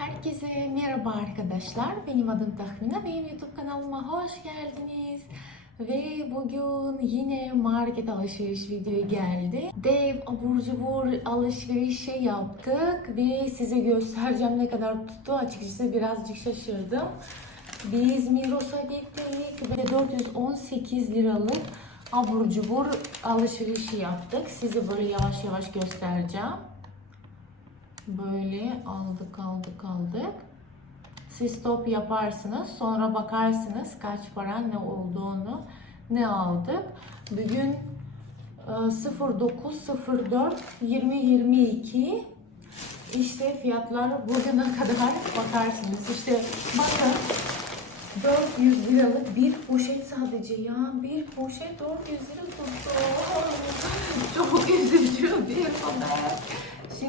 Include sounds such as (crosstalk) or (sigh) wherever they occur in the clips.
Herkese merhaba arkadaşlar. Benim adım Tahmina. Benim YouTube kanalıma hoş geldiniz. Ve bugün yine market alışveriş videoyu geldi. Dev abur cubur alışverişi yaptık ve size göstereceğim ne kadar tuttu. Açıkçası birazcık şaşırdım. Biz Migros'a gittik ve 418 liralık abur cubur alışverişi yaptık. Size böyle yavaş yavaş göstereceğim. Böyle aldık aldık aldık. Siz stop yaparsınız. Sonra bakarsınız kaç para ne olduğunu ne aldık. Bugün e, 0904 2022 işte fiyatlar bugüne kadar (laughs) bakarsınız. İşte bakın 400 liralık bir poşet sadece ya. Bir poşet 400 lira tuttu. (laughs) Çok üzücü bir haber.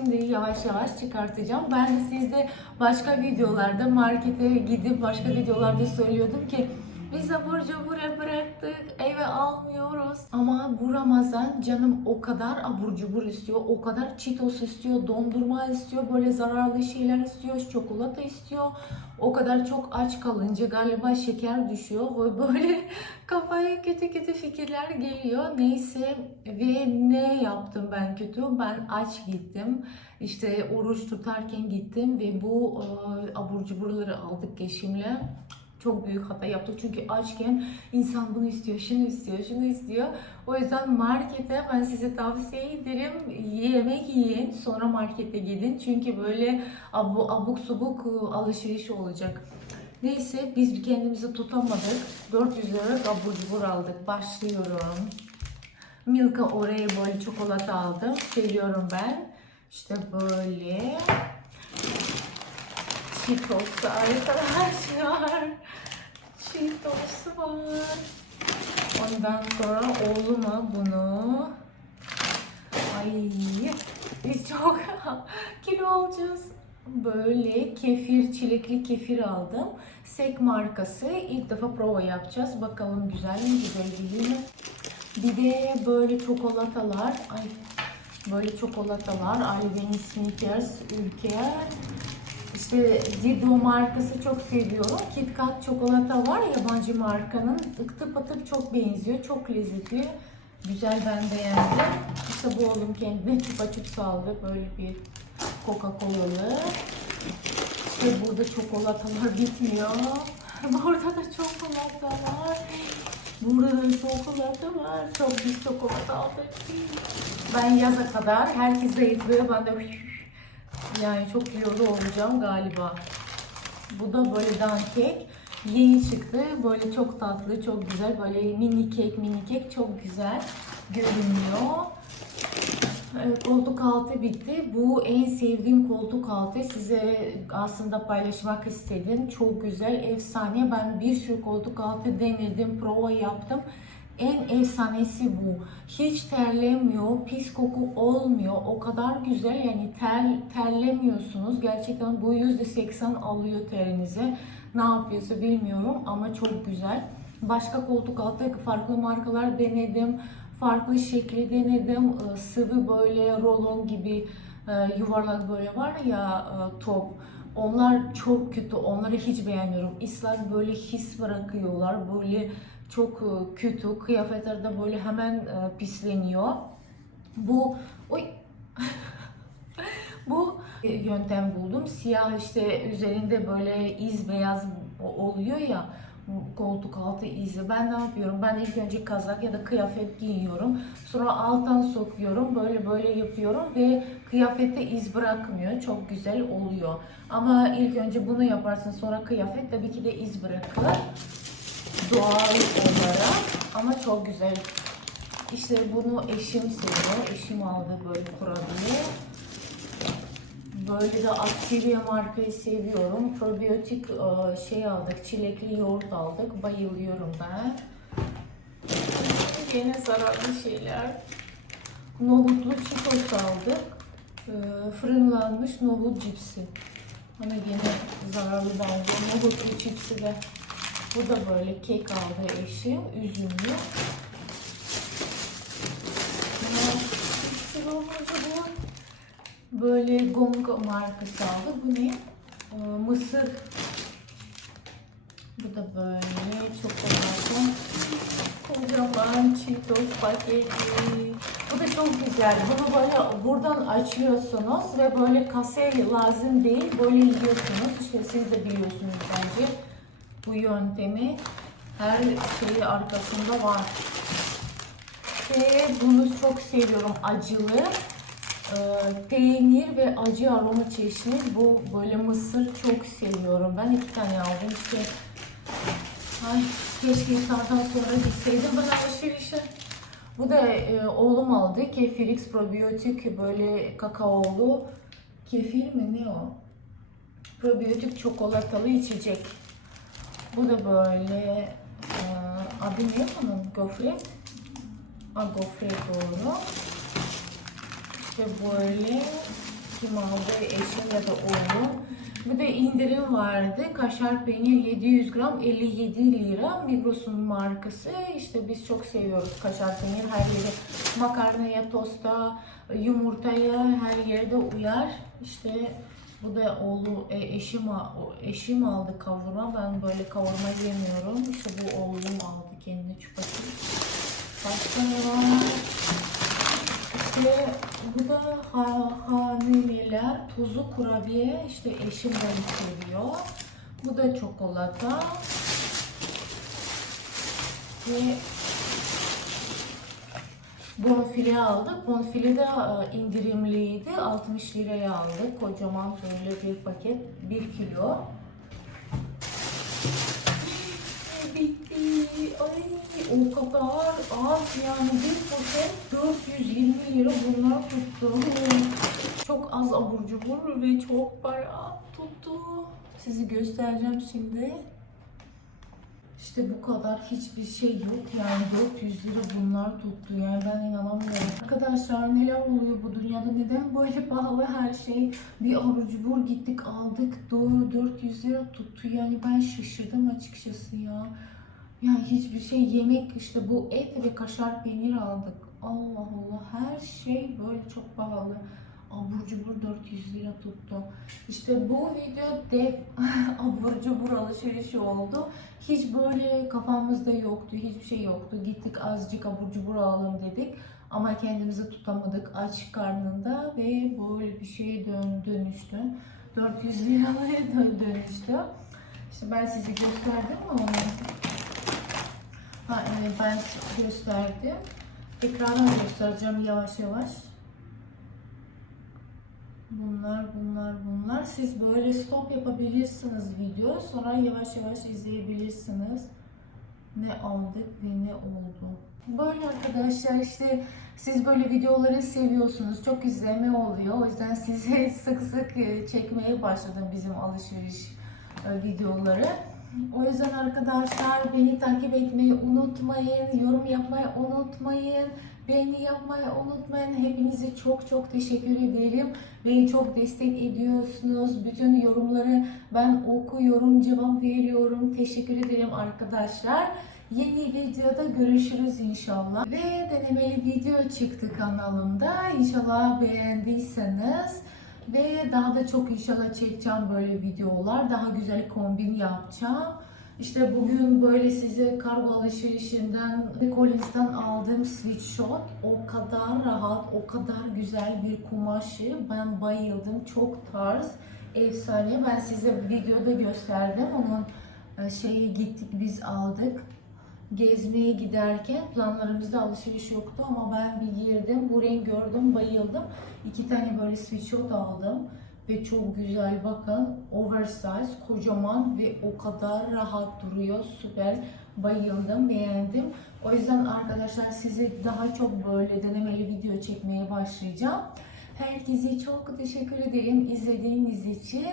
Şimdi yavaş yavaş çıkartacağım. Ben de sizde başka videolarda markete gidip başka videolarda söylüyordum ki biz abur cubur bıraktık, eve almıyoruz. Ama bu Ramazan canım o kadar abur cubur istiyor, o kadar Cheetos istiyor, dondurma istiyor, böyle zararlı şeyler istiyor, çikolata istiyor. O kadar çok aç kalınca galiba şeker düşüyor ve böyle (laughs) kafaya kötü kötü fikirler geliyor. Neyse ve ne yaptım ben kötü? Ben aç gittim. İşte oruç tutarken gittim ve bu e, abur cuburları aldık eşimle çok büyük hata yaptık. Çünkü açken insan bunu istiyor, şunu istiyor, şunu istiyor. O yüzden markete ben size tavsiye ederim. Yemek yiyin, sonra markete gidin. Çünkü böyle abu, abuk subuk ıı, alışveriş olacak. Neyse biz kendimizi tutamadık. 400 liralık abur cubur aldık. Başlıyorum. Milka Oreo böyle çikolata aldım. Seviyorum ben. İşte böyle. Cheetos arkadaşlar. Cheetos var. Ondan sonra oğluma bunu Ay biz çok (laughs) kilo olacağız. Böyle kefir, çilekli kefir aldım. Sek markası. İlk defa prova yapacağız. Bakalım güzel mi, güzel değil mi? Bir de böyle çikolatalar. Ay böyle çikolatalar. Alvin Snickers, Ülker. İşte Dido markası çok seviyorum. Kit Kat çikolata var yabancı markanın. Tıp atıp çok benziyor. Çok lezzetli. Güzel ben beğendim. İşte bu oğlum kendine çupa çup saldı. Böyle bir Coca-Cola'lı. İşte burada çikolatalar bitmiyor. (laughs) Burada da çikolata var. Burada da çikolata var. Çok bir çikolata aldık. Ben yaza kadar herkes zayıflıyor. Ben de yani çok kilolu olacağım galiba. Bu da böyle dankek. Yeni çıktı. Böyle çok tatlı, çok güzel. Böyle mini kek, mini kek çok güzel görünüyor. Koltuk altı bitti. Bu en sevdiğim koltuk altı. Size aslında paylaşmak istedim. Çok güzel, efsane. Ben bir sürü koltuk altı denedim, prova yaptım. En efsanesi bu. Hiç terlemiyor, pis koku olmuyor. O kadar güzel yani ter, terlemiyorsunuz. Gerçekten bu %80 alıyor terinize. Ne yapıyorsa bilmiyorum ama çok güzel. Başka koltuk altı farklı markalar denedim. Farklı şekli denedim. Ee, Sıvı böyle rolon gibi e, yuvarlak böyle var ya e, top. Onlar çok kötü. Onları hiç beğenmiyorum. İslak böyle his bırakıyorlar. Böyle çok e, kötü. Kıyafetlerde böyle hemen e, pisleniyor. Bu oy (laughs) bu yöntem buldum. Siyah işte üzerinde böyle iz beyaz oluyor ya koltuk altı izi. Ben ne yapıyorum? Ben ilk önce kazak ya da kıyafet giyiyorum. Sonra alttan sokuyorum. Böyle böyle yapıyorum ve kıyafette iz bırakmıyor. Çok güzel oluyor. Ama ilk önce bunu yaparsın sonra kıyafet tabii ki de iz bırakır. Doğal olarak ama çok güzel. İşte bunu eşim seviyor. Eşim aldı böyle kurabiye. Böyle de Activia markayı seviyorum. Probiyotik e, şey aldık, çilekli yoğurt aldık. Bayılıyorum ben. Yine zararlı şeyler. Nohutlu çitos aldık. E, Fırınlanmış nohut cipsi. Ama yine zararlı bence. Nohutlu cipsi de. Bu da böyle kek aldı eşim. Üzümlü. Bunlar bir sürü olunca bu böyle Gong markası aldı. Bu ne? e, mısır. Bu da böyle çikolata. Kocaman Cheetos paketi. Bu da çok güzel. Bunu böyle buradan açıyorsunuz ve böyle kase lazım değil. Böyle yiyorsunuz. İşte siz de biliyorsunuz bence bu yöntemi. Her şeyi arkasında var. Ve bunu çok seviyorum acılı. Ee, peynir ve acı aroma çeşni. Bu böyle mısır çok seviyorum. Ben iki tane aldım. İşte ay keşke saatten sonra gitseydim ben alışverişe. Bu da e, oğlum aldı. Kefirix probiyotik böyle kakaolu. Kefir mi ne o? Probiyotik çikolatalı içecek. Bu da böyle e, adı ne bunun? Gofret. Aa, gofret doğru. İşte böyle kim aldı? Eşim ya da oğlum. Bir de indirim vardı. Kaşar peynir 700 gram 57 lira. Migros'un markası. İşte biz çok seviyoruz kaşar peynir. Her yere makarnaya, tosta, yumurtaya her yerde uyar. İşte bu da oğlu e, eşim eşim aldı kavurma. Ben böyle kavurma yemiyorum. İşte bu oğlum aldı kendi çupası. Başka ne var? İşte bu da ha, tuzu kurabiye işte eşim beni seviyor. Bu da çikolata. Ve bonfile aldık. Bonfile de e, indirimliydi. 60 liraya aldık. Kocaman böyle bir paket. 1 kilo. Bitti. Ay o kadar az yani bir poşet 420 lira bunlar tuttu. Çok az abur cubur ve çok para tuttu. Sizi göstereceğim şimdi. İşte bu kadar hiçbir şey yok yani 400 lira bunlar tuttu yani ben inanamıyorum. Arkadaşlar neler oluyor bu dünyada neden böyle pahalı her şey bir abur cubur gittik aldık doğru 400 lira tuttu yani ben şaşırdım açıkçası ya. Yani hiçbir şey yemek işte bu et ve kaşar peynir aldık. Allah Allah her şey böyle çok pahalı. Abur cubur 400 lira tuttu. İşte bu video dev (laughs) abur cubur alışverişi oldu. Hiç böyle kafamızda yoktu, hiçbir şey yoktu. Gittik azıcık abur cubur alalım dedik. Ama kendimizi tutamadık aç karnında ve böyle bir şeye dön, dönüştü. 400 liraya (laughs) dön- dönüştü. İşte ben size gösterdim onu? Ha, evet, ben gösterdim. Tekrardan göstereceğim yavaş yavaş. Bunlar, bunlar, bunlar. Siz böyle stop yapabilirsiniz video. Sonra yavaş yavaş izleyebilirsiniz. Ne aldık ve ne oldu. Böyle arkadaşlar işte siz böyle videoları seviyorsunuz. Çok izleme oluyor. O yüzden size (laughs) sık sık e, çekmeye başladım bizim alışveriş e, videoları. O yüzden arkadaşlar beni takip etmeyi unutmayın. Yorum yapmayı unutmayın. Beğeni yapmayı unutmayın. Hepinize çok çok teşekkür ederim. Beni çok destek ediyorsunuz. Bütün yorumları ben okuyorum, cevap veriyorum. Teşekkür ederim arkadaşlar. Yeni videoda görüşürüz inşallah. Ve denemeli video çıktı kanalımda. İnşallah beğendiyseniz ve daha da çok inşallah çekeceğim böyle videolar. Daha güzel kombin yapacağım. İşte bugün böyle size kargo alışverişinden Collins'ten aldığım sweatshirt o kadar rahat, o kadar güzel bir kumaşı. Ben bayıldım. Çok tarz, efsane. Ben size videoda gösterdim. Onun e, şeyi gittik biz aldık. Gezmeye giderken planlarımızda alışveriş yoktu ama ben bir girdim. Bu renk gördüm, bayıldım. İki tane böyle sweatshirt aldım ve çok güzel bakın oversize kocaman ve o kadar rahat duruyor süper bayıldım beğendim o yüzden arkadaşlar size daha çok böyle denemeli video çekmeye başlayacağım herkese çok teşekkür ederim izlediğiniz için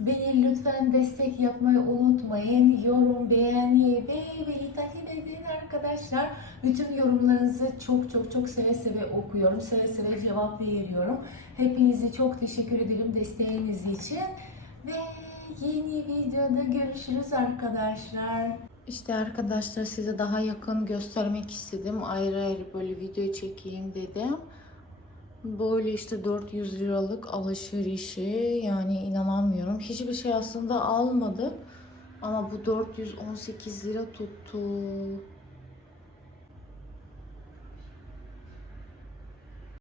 beni lütfen destek yapmayı unutmayın yorum beğeni ve beni takip edin arkadaşlar bütün yorumlarınızı çok çok çok seve seve okuyorum seve seve cevap veriyorum Hepinize çok teşekkür ederim desteğiniz için. Ve yeni videoda görüşürüz arkadaşlar. İşte arkadaşlar size daha yakın göstermek istedim. Ayrı ayrı böyle video çekeyim dedim. Böyle işte 400 liralık alışverişi yani inanamıyorum. Hiçbir şey aslında almadı. Ama bu 418 lira tuttu.